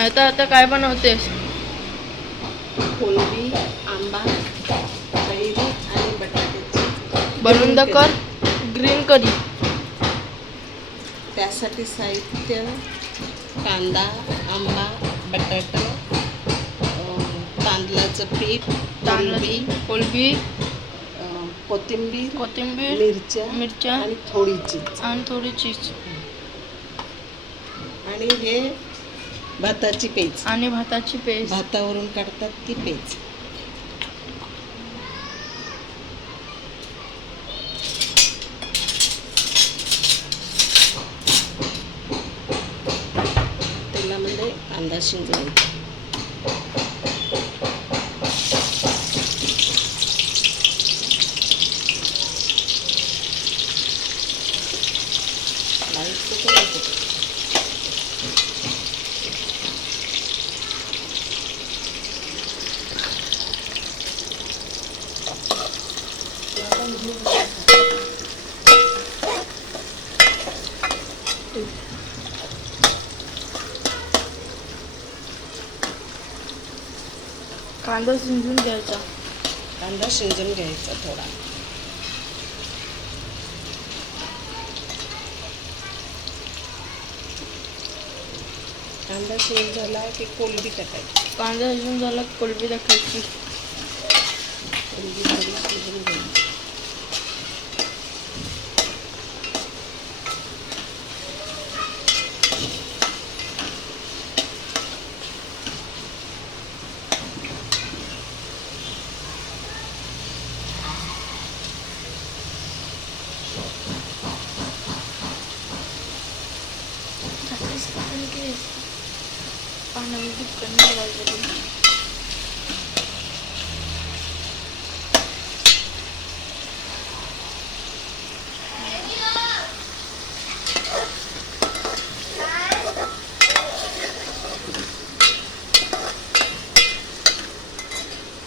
आता काय बनवतेस? कोलंबी, आंबा, कैरी आणि बटाट्याची बनवून दाखव. ग्रीन करी. त्यासाठी साहित्य: कांदा, आंबा, बटाटा, तांदळाचं पीठ, कोलंबी, कोथिंबीर, मिरच्या आणि थोडी चीज आणि हे भाताची पेज. भातावरून काढतात ती पेज. तेलामध्ये कांदा शिजवायचा. कांदा शिजून घ्यायचा. थोडा. कांदा शिजून झाला की कोलंबी टाकायची. कांदा शिजून झाला की कोलंबी टाकायची. कोलंबी थोडी शिजून घ्यायची. पाण्यामध्ये कमी घालायचं.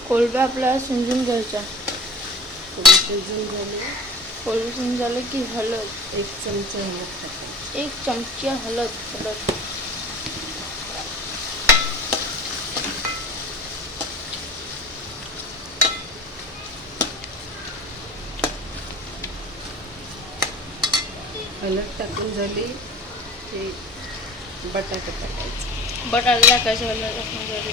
कोलंब्या आपल्याला शिजून घ्यायच्या. कोलंबी शिजून झालं की हळद, 1 चमचा हळद टाकायची. 1 चमचा हळद. हळद टाकून झाली की बटाटा टाकायचा. बटाटा टाकायचं. हळद टाकून झाली.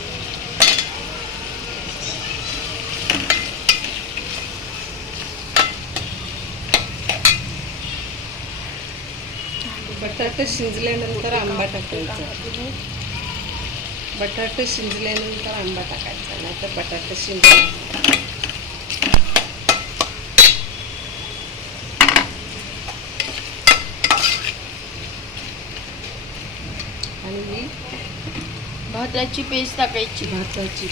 बटाटा शिजल्यानंतर आंबा टाकायचा. बटाटे शिजल्यानंतर आंबा टाकायचा, नाहीतर बटाटा शिजला. आणि ही भाताची पेस्ट टाकायची. भाताची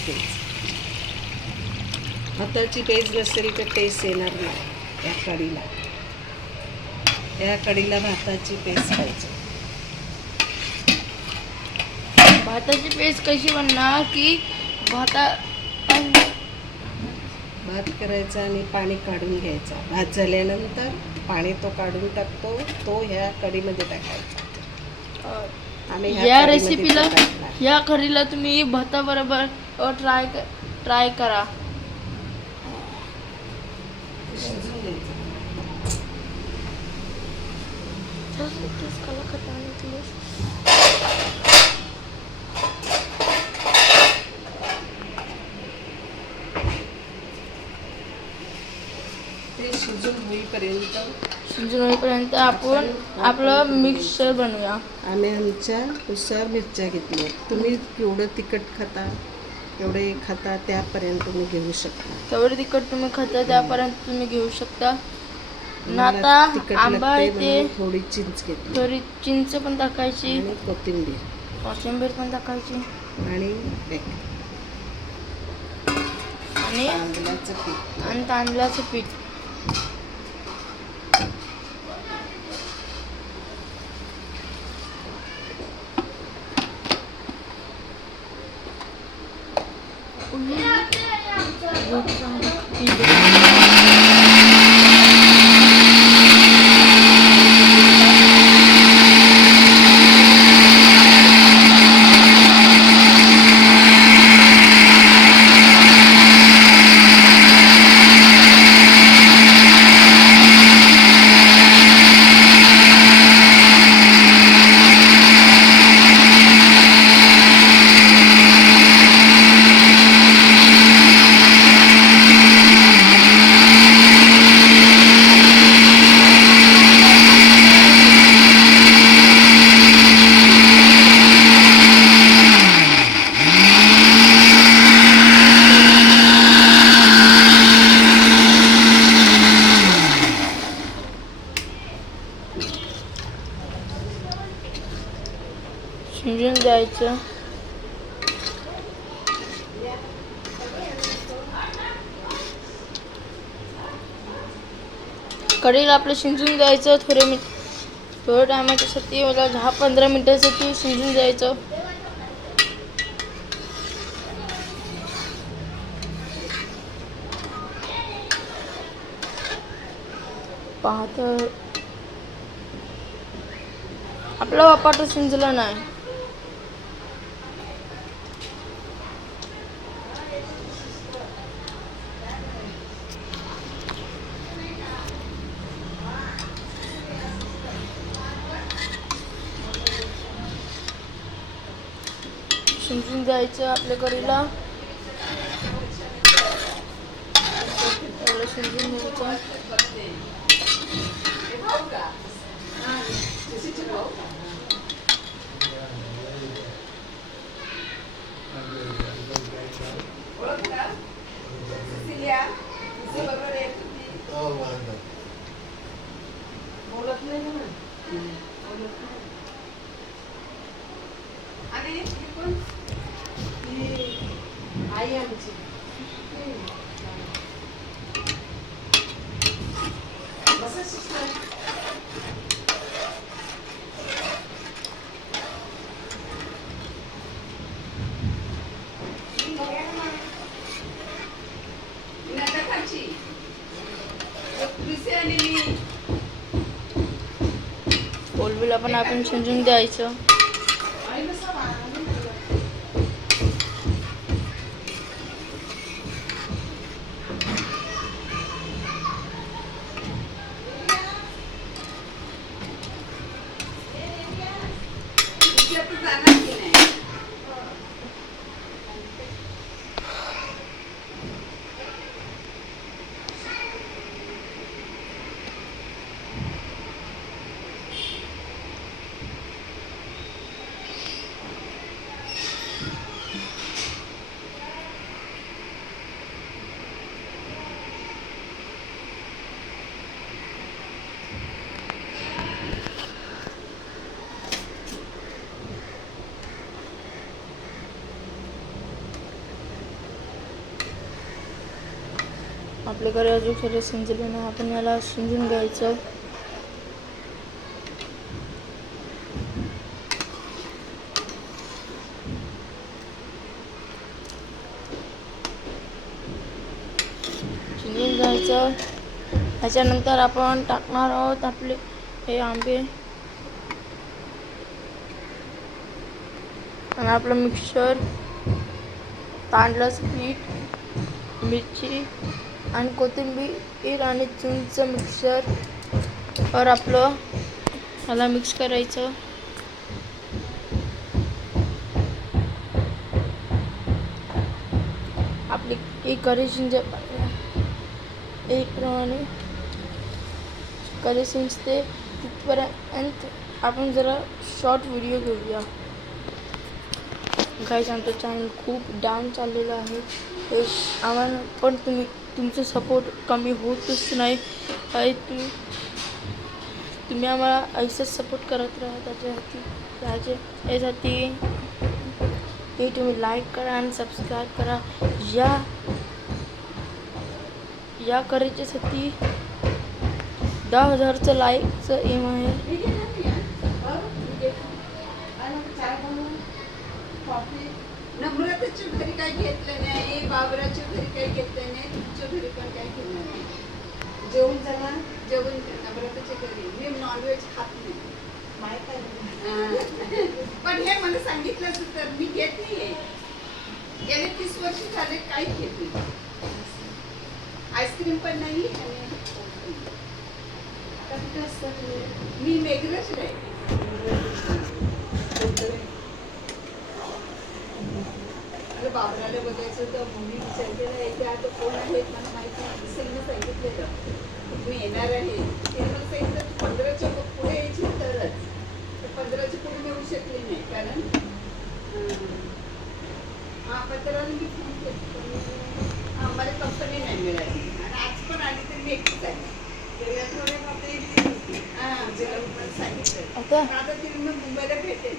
पेस्ट नसेल तर टेस्ट येणार नाही या कढीला. या कढीला भाताची पेस्ट पाहिजे. भाताची पेस्ट कशी बनणार की भात करायचा आणि पाणी काढून घ्यायचा. भात झाल्यानंतर पाणी तो काढून टाकतो, तो ह्या कढीमध्ये टाकायचा. आणि या रेसिपीला, या कढीला तुम्ही भाताबरोबर ट्राय करा. ते शिजून होईपर्यंत आपण आपलं मिक्सर बनवूया. आम्ही आमच्या नुसार मिरच्या घेतल्या. तुम्ही केवढं तिखट खाता त्यापर्यंत तुम्ही घेऊ शकता. तेवढं तिखट तुम्ही खाता त्यापर्यंत तुम्ही घेऊ शकता. आता आंबा ते थोडी चिंच घेतली. थोडी चिंच पण टाकायची. आणि कोथिंबीर पण टाकायची. आणि तांदळाचं पीठ. शिंजून द्यायचं. कढईला आपलं शिंजून द्यायचं थोड्या टायमाच्यासाठी, मला 10-15 मिनिटासाठी शिंजून द्यायचं. पाहत आपला बटाटा शिजला नाही. शिजून द्यायचं आपल्या कढईला. शिजून द्यायचं. आई आमची कोलबीला पण आपण शिजून द्यायचं. आपल्याकडे अजून खरं शिजलं नाही, आपण याला शिजून घ्यायचं. शिजून घ्यायचं. त्याच्यानंतर आपण टाकणार आहोत आपले हे आंबे आणि आपलं मिक्सर, तांदळाचं पीठ, मिरची आणि कोथिंबीर आणि चिंच मिक्सर वर आपलं ह्याला मिक्स करायचं. आपली एक कढई प्रमाणे कढई शिजते तिथपर्यंत आपण जरा शॉर्ट व्हिडिओ घेऊया. गाईस, आमचं चॅनल खूप डाऊन चाललेलं आहे. आम्हाला पण तुमचं सपोर्ट कमी होतच नाही. तुम्ही आम्हाला असंच सपोर्ट करत राहा. यासाठी तुम्ही लाईक करा आणि सबस्क्राईब करा. या करायच्यासाठी 10,000चं लाईकचं एम आहे. नम्रतेच्या घरी काही घेतलं नाही, बाबराच्या घरी काही घेतलं नाही, तुमच्या घरी पण काही केलं नाही. जेवण झाला, जेवण नम्रतेच्या घरी. मी नॉनव्हेज खात नाही, माहित आहे. पण हे मला सांगितलं तर मी घेत नाहीये. गेले 30 वर्ष झाले काहीच घेत नाही. आईस्क्रीम पण नाही आणि मी मेघरच नाही. बाबराला बघायचं तर मम्मी विचारलेलं आहे की आता कोण आहेत मला माहिती नाही. दिसेल सांगितलेलं मी येणार आहे. ते मला सांगितलं 15च्या पुढे यायची तरच. 15च्या पुढे येऊ शकले नाही कारण पत्राला मी फोन केला आम्हाला कंपनी नाही मिळाली आणि आज पण आली तर मी एकटीच आली. हां जेव्हा पण सांगितलं आता तिने मी मुंबईला भेटेल.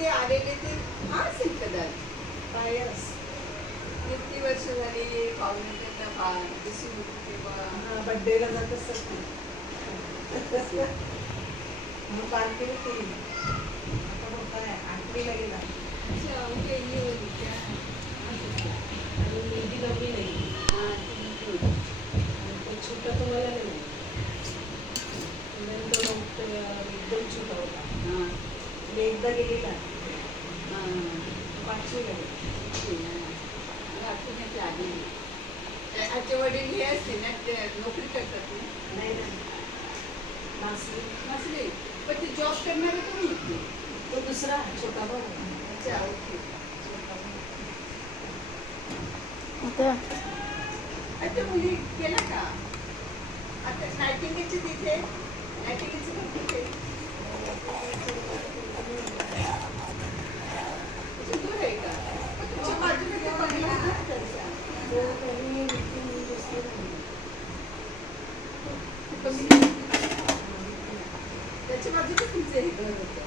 ते आलेले ते हा असेल कदाचित. किती वर्ष झाली पाहुणे त्यांना दिसून होती तेव्हा बड्डेला जात असतात बारकेला केली आता मोठा आहे 8वीला गेला अच्छा ओके ही होती त्या आणि मुलगी 9वीला गेली हा ती मोठी होती. आणि तो छोटा तुम्हाला नाही तो एकदम छोटा होता हा मी एकदा गेलेला हा 5वीला गेला आठवण्याची आलेली आजचे वडील हे असते ना ते नोकरी करतात ना नाही नाही नाशिक नसले पण ते जॉब करणारे कोण होते तो दुसरा छोटा भाऊ अच्छा ओके छोटा भाऊ आता अच्छा मुली गेला का आता नायटिंगेची तिथे नायटिंगेची पण तिथे दूर आहे का तुमच्या बाजूला ते बंगला आहे ना त्यांचा त्याच्या बाजूला तुमचं हे घर होतं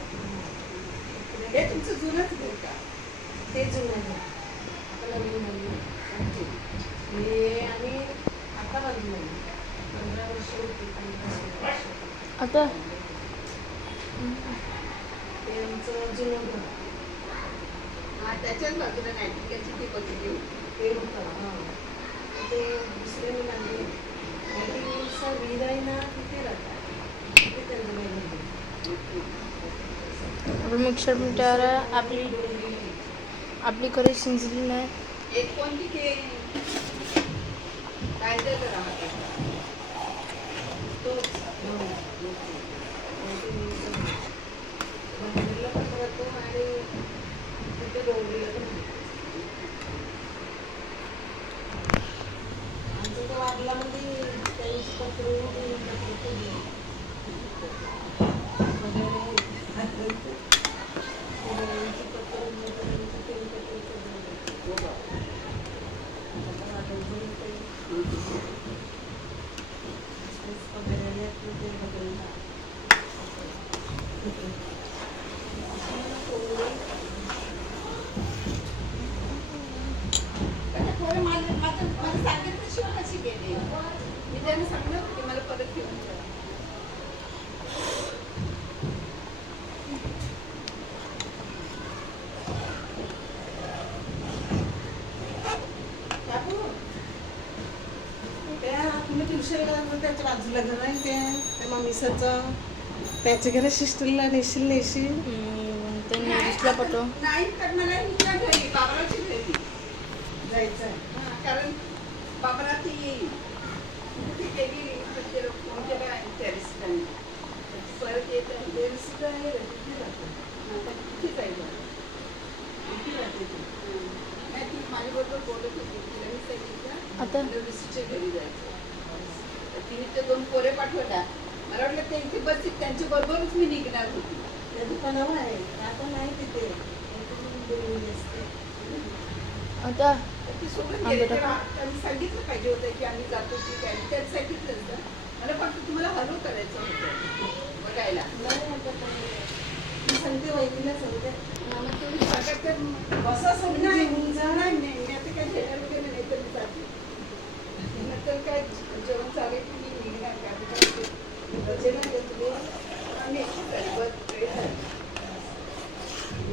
हे तुमचं जुनंच घर का ते जुनं आहे आता नवीन नवीन हे आम्ही आता बाजूला 15 वर्ष होती 15 वर्ष आता ते आमचं जुनं घर हा त्याच्याच बाजूला नायटिंगेची ती बघितली होती ते होतं हां ते दुसरे मी लागले नायटिंगेलचा वीर आहे ना तिथे राहतात तिथे त्यांचं घर होतं. आपण मिक्सर मिटावर आपली कढई शिजली नाही. एक कोण तिथे काय तर राहतात तोच मंदिरला पण राहतो आणि तिथे डोंगरीला पण राहतो. आमचं तो वागलामध्ये त्यांची पत्र मला सांगितल्याशिवाय कशी गेले मी त्यांना सांगणार होते मला परत घेऊन जा तुम्ही ट्युशनला त्याच्या बाजूला घर आहे ते मम्मीचं त्याच्या घरात सिस्टरला नेशील त्यांनी दुसरा पटो नाही तर मला हिच्या घरी बाबराची घरी जायचं आहे कारण बाबरा ती येईल ती गेली तर ते फोन केला टेरेसला परत येत टेरेसला आहे रे, तिथे राहतो तिथे जाईल तिथे राहते ती. नाही ती माझ्याबरोबर बोलत होती तिला मी सांगितलं आता ऋषीच्या घरी जायचं तर तिने ते 2 पोरे पाठवल्या मला वाटलं ते इथे बसतील त्यांच्या बरोबरच मी निघणार होती त्या दुकानावर आहे आता नाही तिथे बोललेली असते. आता तर ती सोबत आंबे गेले टाकू. तेव्हा त्यांनी सांगितलं पाहिजे होतं की आम्ही जातो की काय त्यांनी सांगितलं होतं मला फक्त तुम्हाला हॅलो करायचं होतं बघायला नाही आता काही. मी सांगते वहिनीला सांगते मग तुम्ही सांगा तर बसा समजा नाही घेऊन जा नाही नाही मी आता काय घेणार वगैरे नाही तर मी जाते नंतर काय जेवण चालेल की मी निघणार का आता काय ते जेवण घेतले आम्ही एकटं झाली बस वेळ झाली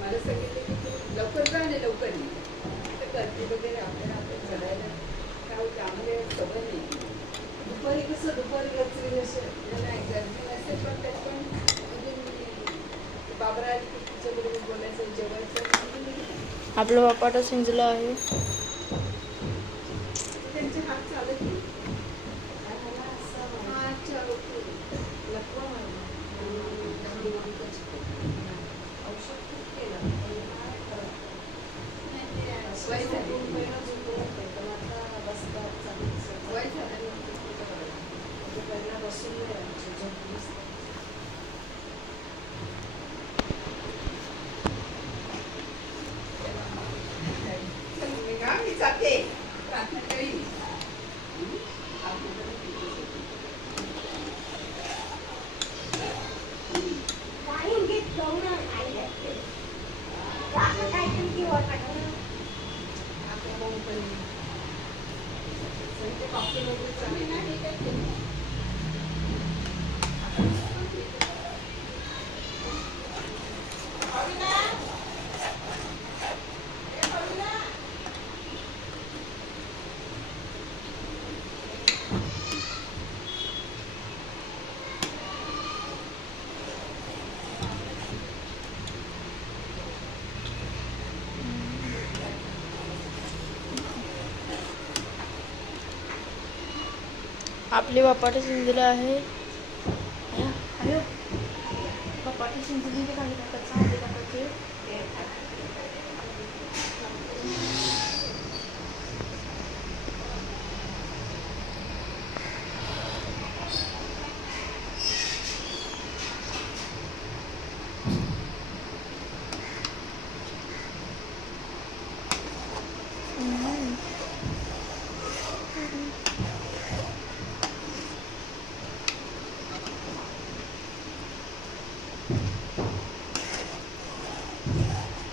मला सांगितलं की तू लवकर जा आणि लवकर ये तर गर्दी वगैरे आपल्याला आपण चढायला काय होतं आम्हाला सवय नाही दुपारी कसं दुपारी गचरी नसेल नाही गर्दी नसेल पण त्यात पण म्हणजे मी बाबरा तिच्याबरोबर बोलायचं जेवायचं आपलं बापाटा शिंजलं आहे. त्यांचे हात चालत नाही आणि मला असं हा अच्छा ओके लकवा मारला औषध खूप केलं पण काय फरक वय झाली पहिला झोपून होते पण आता बसता चालू वय झालं पहिला बसून नाही राहायची झोपून चल मी का वर टाका ना. आता मोहनकडे. संजय कॉफी वगैरे आम्ही चालेल. नाही काय केलं. आपले बपाटे शिजलेले आहे. अरे बपाटे शिजलेले काही टाकायचं आधी टाकायचे.